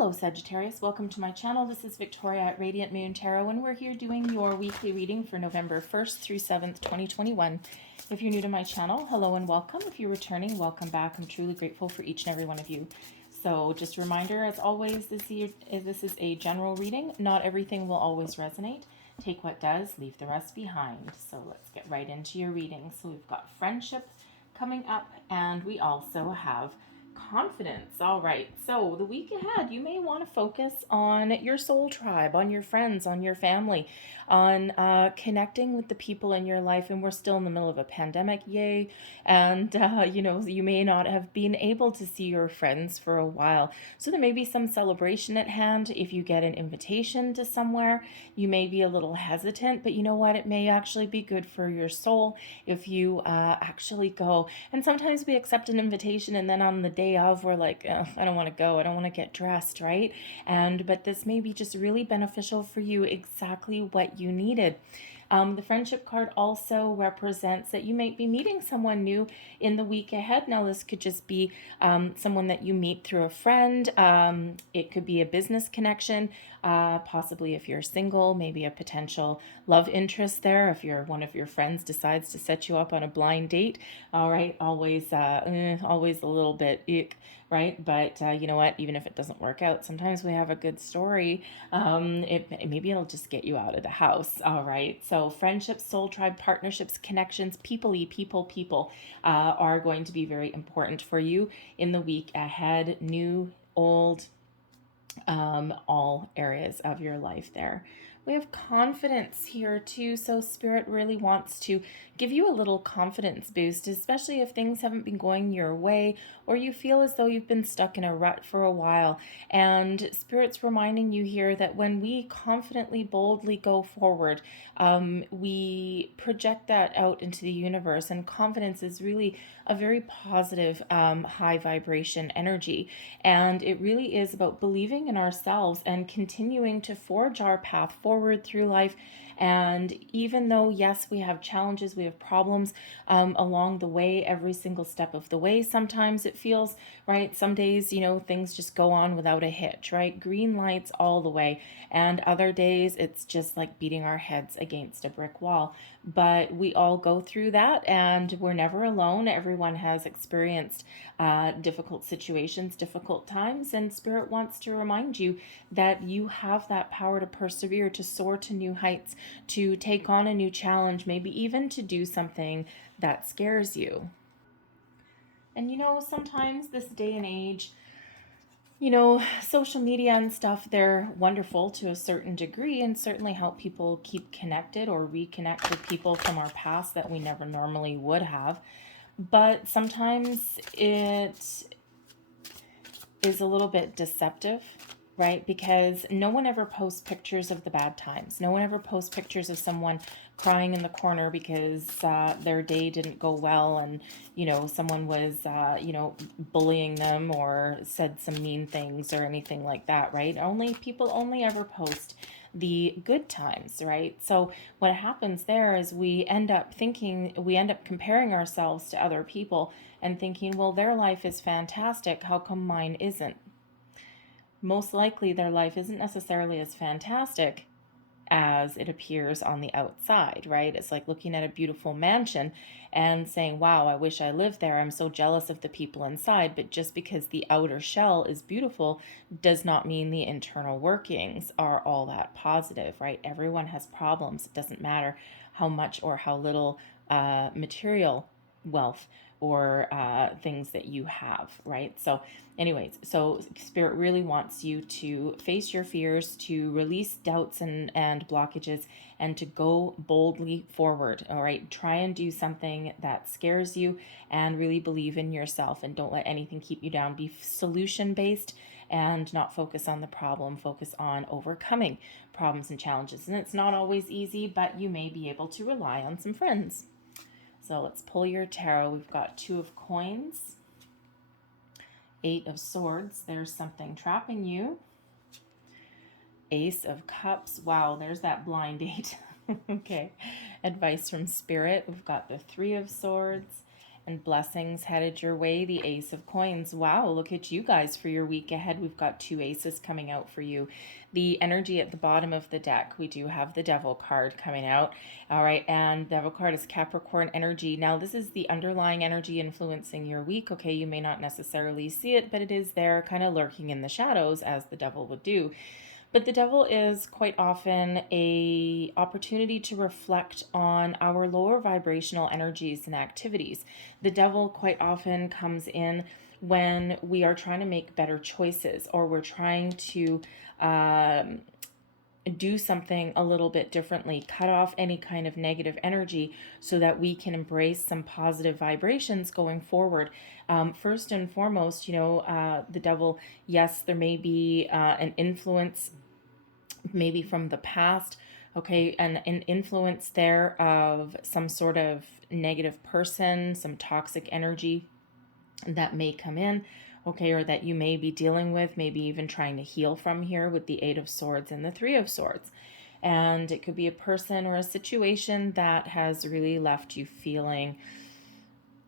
Hello Sagittarius, welcome to my channel. This is Victoria at Radiant Moon Tarot, and we're here doing your weekly reading for November 1st through 7th, 2021. If you're new to my channel, hello and welcome. If you're returning, welcome back. I'm truly grateful for each and every one of you. So just a reminder, as always, this is a general reading. Not everything will always resonate. Take what does, leave the rest behind. So let's get right into your reading. So we've got friendship coming up, and we also have confidence. All right, so the week ahead, you may want to focus on your soul tribe, on your friends, on your family, on connecting with the people in your life. And we're still in the middle of a pandemic, yay. And, you may not have been able to see your friends for a while. So there may be some celebration at hand. If you get an invitation to somewhere, you may be a little hesitant, but you know what? It may actually be good for your soul if you actually go. And sometimes we accept an invitation and then on the day of, we're like, I don't want to go. I don't want to get dressed, right? But this may be just really beneficial for you, exactly what you needed. The friendship card also represents that you might be meeting someone new in the week ahead. Now, this could just be someone that you meet through a friend. It could be a business connection, possibly if you're single, maybe a potential love interest there. If one of your friends decides to set you up on a blind date, all right, always a little bit ick, right? But you know what? Even if it doesn't work out, sometimes we have a good story. Maybe it'll just get you out of the house. All right. So friendships, soul tribe, partnerships, connections, people are going to be very important for you in the week ahead. New, old, all areas of your life there. We have confidence here too, so Spirit really wants to give you a little confidence boost, especially if things haven't been going your way or you feel as though you've been stuck in a rut for a while. And Spirit's reminding you here that when we confidently, boldly go forward, we project that out into the universe, and confidence is really a very positive, high vibration energy. And it really is about believing in ourselves and continuing to forge our path forward through life. And even though, yes, we have challenges, we have problems along the way, every single step of the way, sometimes it feels, right, some days, things just go on without a hitch, right? Green lights all the way. And other days, it's just like beating our heads against a brick wall. But we all go through that, and we're never alone. Everyone has experienced difficult situations, difficult times, and Spirit wants to remind you that you have that power to persevere, to soar to new heights, to take on a new challenge, maybe even to do something that scares you. And sometimes this day and age, social media and stuff, they're wonderful to a certain degree and certainly help people keep connected or reconnect with people from our past that we never normally would have. But sometimes it is a little bit deceptive, right? Because no one ever posts pictures of the bad times. No one ever posts pictures of someone crying in the corner because their day didn't go well and, someone was, bullying them or said some mean things or anything like that, right? People only ever post the good times, right? So what happens there is we end up comparing ourselves to other people and thinking, well, their life is fantastic. How come mine isn't? Most likely their life isn't necessarily as fantastic as it appears on the outside, right? It's like looking at a beautiful mansion and saying, wow, I wish I lived there. I'm so jealous of the people inside. But just because the outer shell is beautiful does not mean the internal workings are all that positive, right? Everyone has problems. It doesn't matter how much or how little material wealth or things that you have, right? So anyways, so Spirit really wants you to face your fears, to release doubts and blockages, and to go boldly forward, all right? Try and do something that scares you and really believe in yourself, and don't let anything keep you down. Be solution-based and not focus on the problem. Focus on overcoming problems and challenges. And it's not always easy, but you may be able to rely on some friends. So let's pull your tarot. We've got 2 of coins, 8 of swords. There's something trapping you. Ace of cups. Wow, there's that blind date. Okay. Advice from Spirit. We've got the 3 of swords. and blessings headed your way. The Ace of Coins. Wow, look at you guys for your week ahead. We've got 2 aces coming out for you. The energy at the bottom of the deck, we do have the Devil card coming out. All right, and the Devil card is Capricorn energy. Now, this is the underlying energy influencing your week. Okay, you may not necessarily see it, but it is there kind of lurking in the shadows, as the Devil would do. But the Devil is quite often a opportunity to reflect on our lower vibrational energies and activities. The Devil quite often comes in when we are trying to make better choices, or we're trying to do something a little bit differently, cut off any kind of negative energy so that we can embrace some positive vibrations going forward. First and foremost, the Devil, yes, there may be an influence maybe from the past, okay, and an influence there of some sort of negative person, some toxic energy that may come in, okay, or that you may be dealing with, maybe even trying to heal from here with the 8 of Swords and the 3 of Swords. And it could be a person or a situation that has really left you feeling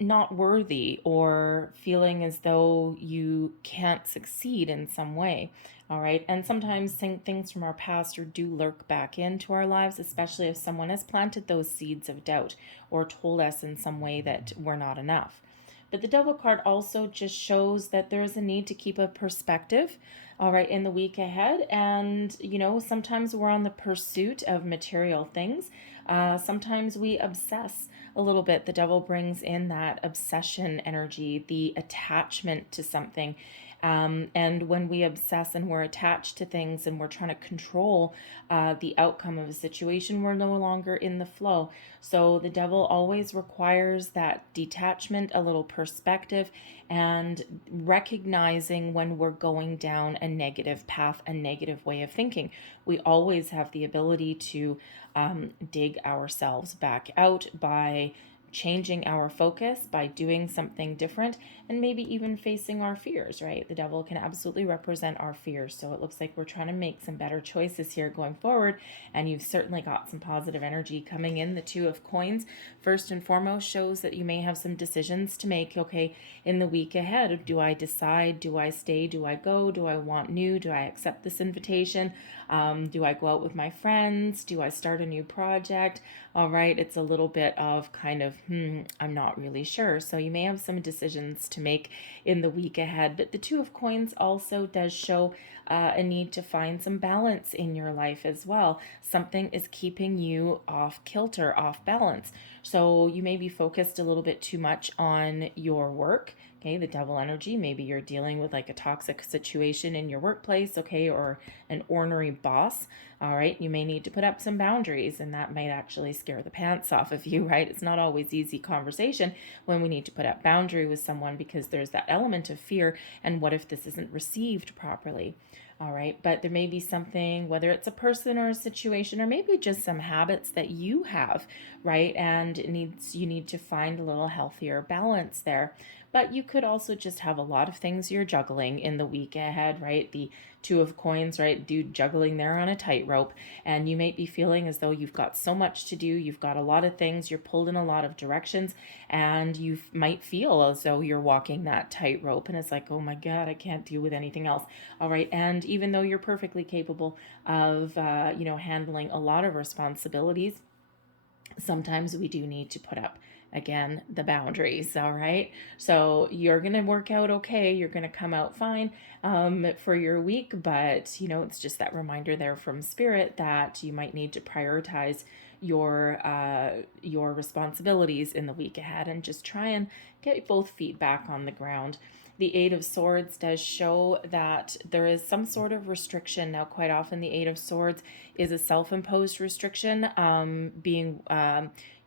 not worthy, or feeling as though you can't succeed in some way. All right. And sometimes things from our past do lurk back into our lives, especially if someone has planted those seeds of doubt or told us in some way that we're not enough. But the Devil card also just shows that there's a need to keep a perspective, all right, in the week ahead. And, sometimes we're on the pursuit of material things. Sometimes we obsess a little bit. The Devil brings in that obsession energy, the attachment to something. And when we obsess and we're attached to things and we're trying to control the outcome of a situation, we're no longer in the flow. So the Devil always requires that detachment, a little perspective, and recognizing when we're going down a negative path, a negative way of thinking. We always have the ability to dig ourselves back out by changing our focus, by doing something different, and maybe even facing our fears, right? The Devil can absolutely represent our fears. So it looks like we're trying to make some better choices here going forward, and you've certainly got some positive energy coming in. The 2 of Coins, first and foremost, shows that you may have some decisions to make, okay, in the week ahead. Do I decide? Do I stay? Do I go? Do I want new? Do I accept this invitation? Do I go out with my friends? Do I start a new project? All right, it's a little bit of kind of, I'm not really sure. So you may have some decisions to make in the week ahead. But the 2 of Coins also does show a need to find some balance in your life as well. Something is keeping you off kilter, off balance. So you may be focused a little bit too much on your work. Okay, the Devil energy, maybe you're dealing with like a toxic situation in your workplace, okay, or an ornery boss. All right, you may need to put up some boundaries, and that might actually scare the pants off of you, right? It's not always easy conversation when we need to put up boundary with someone, because there's that element of fear, and what if this isn't received properly? All right, but there may be something, whether it's a person or a situation, or maybe just some habits that you have, right? And you need to find a little healthier balance there. But you could also just have a lot of things you're juggling in the week ahead, right? The 2 of Coins, right? Dude juggling there on a tightrope. And you may be feeling as though you've got so much to do. You've got a lot of things. You're pulled in a lot of directions. And you might feel as though you're walking that tightrope. And it's like, oh my God, I can't deal with anything else. All right. And even though you're perfectly capable of, handling a lot of responsibilities, sometimes we do need to put up, again, the boundaries. All right. So you're going to work out okay. You're going to come out fine for your week. But, it's just that reminder there from Spirit that you might need to prioritize your responsibilities in the week ahead, and just try and get both feet back on the ground. The 8 of Swords does show that there is some sort of restriction. Now, quite often the 8 of Swords is a self-imposed restriction, being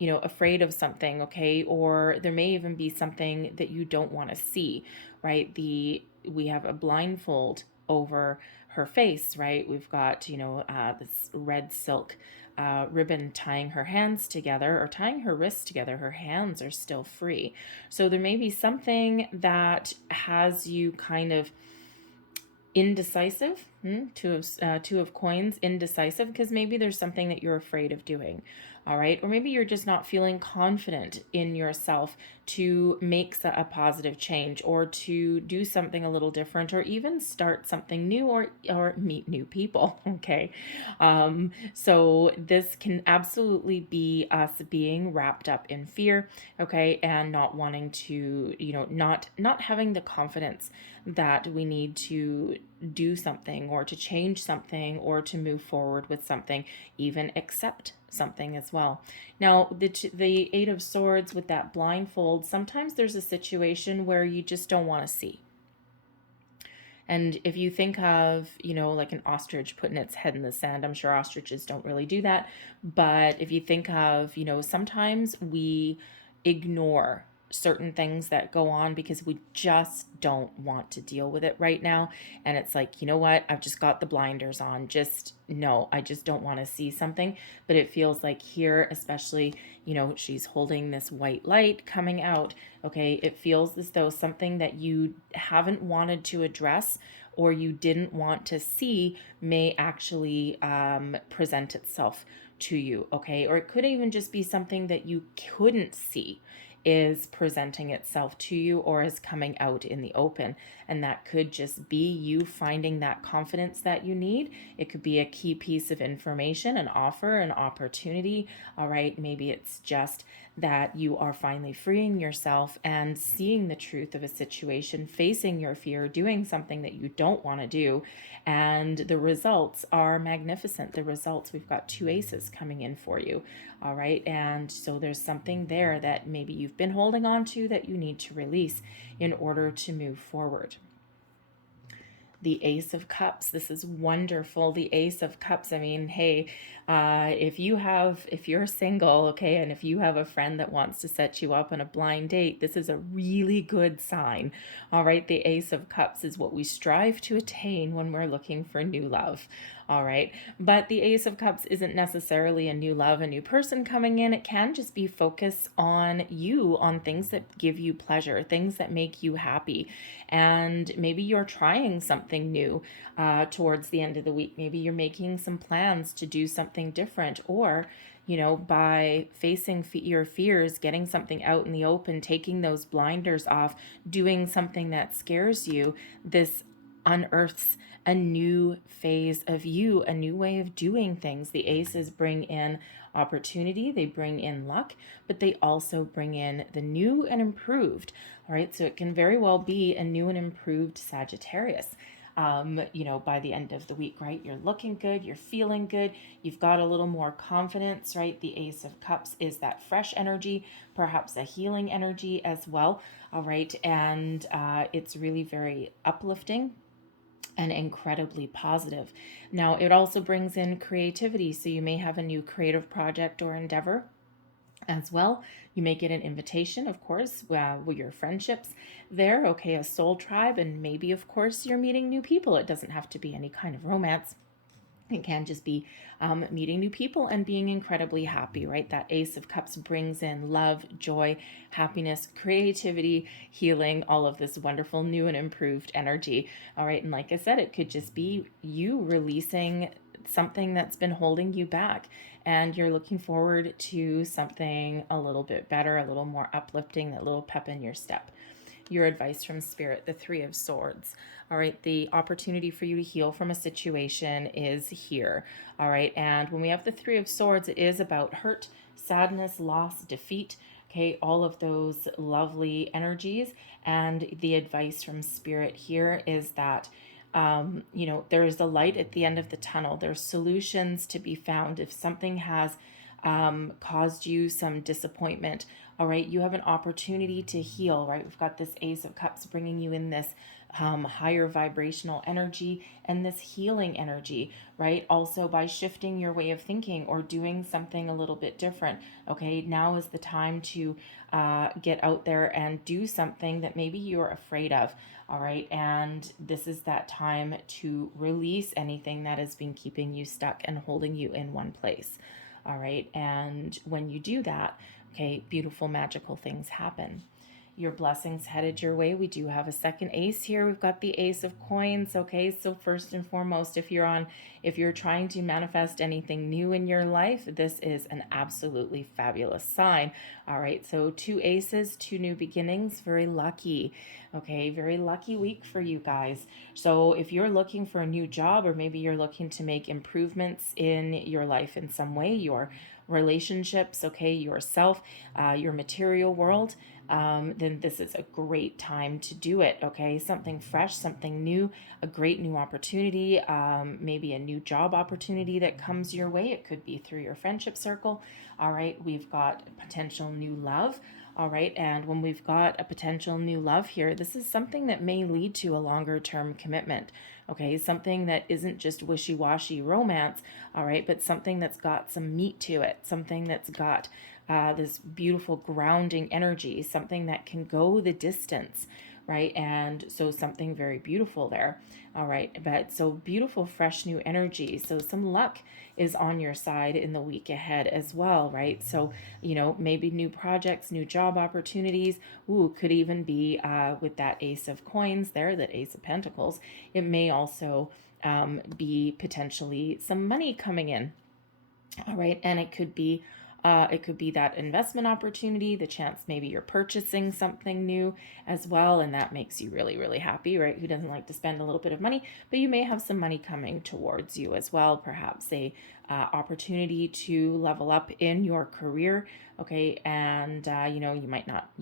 afraid of something, okay? Or there may even be something that you don't want to see, right? We have a blindfold over her face, right? We've got, this red silk ribbon tying her hands together, or tying her wrists together. Her hands are still free. So there may be something that has you kind of indecisive. Two of Coins, indecisive, because maybe there's something that you're afraid of doing. all right? Or maybe you're just not feeling confident in yourself to make a positive change, or to do something a little different, or even start something new, or meet new people, okay? So this can absolutely be us being wrapped up in fear, okay, and not wanting to, not having the confidence that we need to do something, or to change something, or to move forward with something, even accept something as well. Now, the Eight of Swords with that blindfold, sometimes there's a situation where you just don't want to see. And if you think of, like an ostrich putting its head in the sand, I'm sure ostriches don't really do that. But if you think of, sometimes we ignore certain things that go on because we just don't want to deal with it right now. And it's like, you know what? I've just got the blinders on. I just don't want to see something. But it feels like here, especially, she's holding this white light coming out. Okay. It feels as though something that you haven't wanted to address, or you didn't want to see, may actually present itself to you. Okay. Or it could even just be something that you couldn't see is presenting itself to you, or is coming out in the open. And that could just be you finding that confidence that you need. It could be a key piece of information, an offer, an opportunity. All right. Maybe it's just that you are finally freeing yourself and seeing the truth of a situation, facing your fear, doing something that you don't want to do. And the results are magnificent. The results, we've got two aces coming in for you. All right. And so there's something there that maybe you've been holding on to that you need to release in order to move forward. The Ace of Cups. This is wonderful. The Ace of Cups. I mean, hey, if you're single, okay, and if you have a friend that wants to set you up on a blind date, this is a really good sign. All right. The Ace of Cups is what we strive to attain when we're looking for new love. All right. But the Ace of Cups isn't necessarily a new love, a new person coming in. It can just be focus on you, on things that give you pleasure, things that make you happy. And maybe you're trying something new towards the end of the week. Maybe you're making some plans to do something different, or by facing your fears, getting something out in the open, taking those blinders off, doing something that scares you, this unearths a new phase of you, a new way of doing things. The aces bring in opportunity, they bring in luck, but they also bring in the new and improved. All right, so it can very well be a new and improved Sagittarius. By the end of the week, right? You're looking good, you're feeling good, you've got a little more confidence, right? The Ace of Cups is that fresh energy, perhaps a healing energy as well. All right, and it's really very uplifting and incredibly positive. Now, it also brings in creativity. So you may have a new creative project or endeavor as well. You may get an invitation, of course, with your friendships there. Okay, a soul tribe, and maybe, of course, you're meeting new people. It doesn't have to be any kind of romance. It can just be meeting new people and being incredibly happy, right? That Ace of Cups brings in love, joy, happiness, creativity, healing, all of this wonderful new and improved energy. All right. And like I said, it could just be you releasing something that's been holding you back, and you're looking forward to something a little bit better, a little more uplifting, that little pep in your step. Your advice from Spirit, the Three of Swords. All right, the opportunity for you to heal from a situation is here. All right, and when we have the Three of Swords, it is about hurt, sadness, loss, defeat. Okay, all of those lovely energies. And the advice from Spirit here is that there is a light at the end of the tunnel. There's solutions to be found. If something has caused you some disappointment, all right, you have an opportunity to heal, right? We've got this Ace of Cups bringing you in this higher vibrational energy and this healing energy, right? Also by shifting your way of thinking or doing something a little bit different. Okay, now is the time to get out there and do something that maybe you're afraid of. All right, and this is that time to release anything that has been keeping you stuck and holding you in one place. All right, and when you do that, okay, beautiful, magical things happen. your blessings headed your way. We do have a second ace here. We've got the Ace of Coins. Okay, so first and foremost, if you're trying to manifest anything new in your life, this is an absolutely fabulous sign. All right, so 2 aces, 2 new beginnings, very lucky. Okay, very lucky week for you guys. So if you're looking for a new job, or maybe you're looking to make improvements in your life in some way, your relationships, okay, yourself, your material world, then this is a great time to do it. Okay, something fresh, something new, a great new opportunity, maybe a new job opportunity that comes your way. It could be through your friendship circle. All right, we've got potential new love. All right, and when we've got a potential new love here, this is something that may lead to a longer term commitment. Okay, something that isn't just wishy-washy romance, all right, but something that's got some meat to it, something that's got this beautiful grounding energy, something that can go the distance, right? And so something very beautiful there. All right, but so beautiful, fresh new energy. So some luck is on your side in the week ahead as well, right? So, you know, maybe new projects, new job opportunities. Ooh, could even be with that Ace of Coins there, that Ace of Pentacles. It may also be potentially some money coming in. All right, and it could be that investment opportunity, the chance maybe you're purchasing something new as well, and that makes you really, really happy, right? Who doesn't like to spend a little bit of money? But you may have some money coming towards you as well, perhaps a opportunity to level up in your career, okay? And you know, you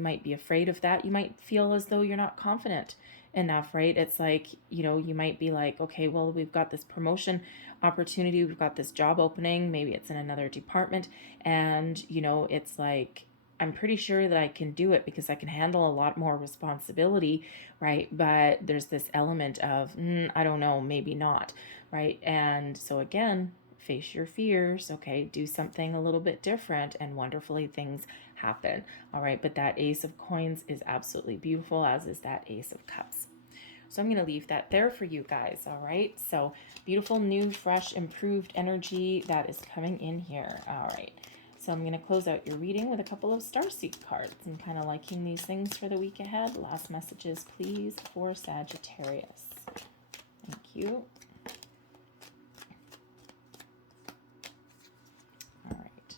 might be afraid of that. You might feel as though you're not confident enough, right? It's like, you know, you might be like, okay, well, we've got this promotion opportunity, we've got this job opening, maybe it's in another department, and you know, it's like, I'm pretty sure that I can do it because I can handle a lot more responsibility, right? But there's this element of I don't know, maybe not, right? And so again, face your fears, okay? Do something a little bit different, and wonderfully things happen. All right, but that Ace of Coins is absolutely beautiful, as is that Ace of Cups. So I'm going to leave that there for you guys. All right, so beautiful, new, fresh, improved energy that is coming in here. All right, so I'm going to close out your reading with a couple of starseed cards. I'm kind of liking these things for the week ahead. Last messages, please, for Sagittarius. Thank you. All right,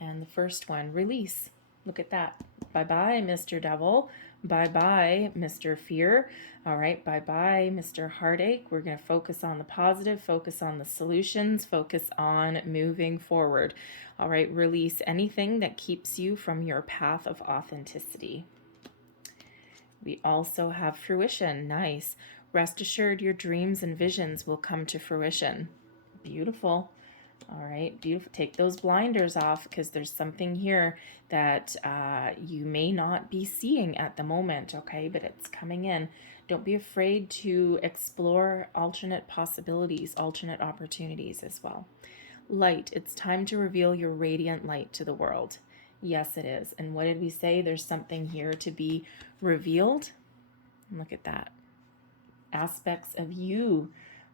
and the first one, release. Look at that. Bye-bye, Mr. Devil. Bye-bye, Mr. Fear. All right, bye-bye, Mr. Heartache. We're going to focus on the positive, focus on the solutions, focus on moving forward. All right, release anything that keeps you from your path of authenticity. We also have fruition. Nice. Rest assured your dreams and visions will come to fruition. Beautiful. All right, beautiful. Take those blinders off, because there's something here that you may not be seeing at the moment, okay? But it's coming in. Don't be afraid to explore alternate possibilities, alternate opportunities as well. Light, it's time to reveal your radiant light to the world. Yes, it is. And what did we say? There's something here to be revealed. Look at that. Aspects of you.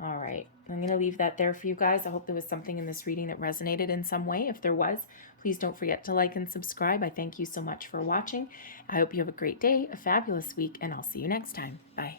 All right, I'm going to leave that there for you guys. I hope there was something in this reading that resonated in some way. If there was, please don't forget to like and subscribe. I thank you so much for watching. I hope you have a great day, a fabulous week, and I'll see you next time. Bye.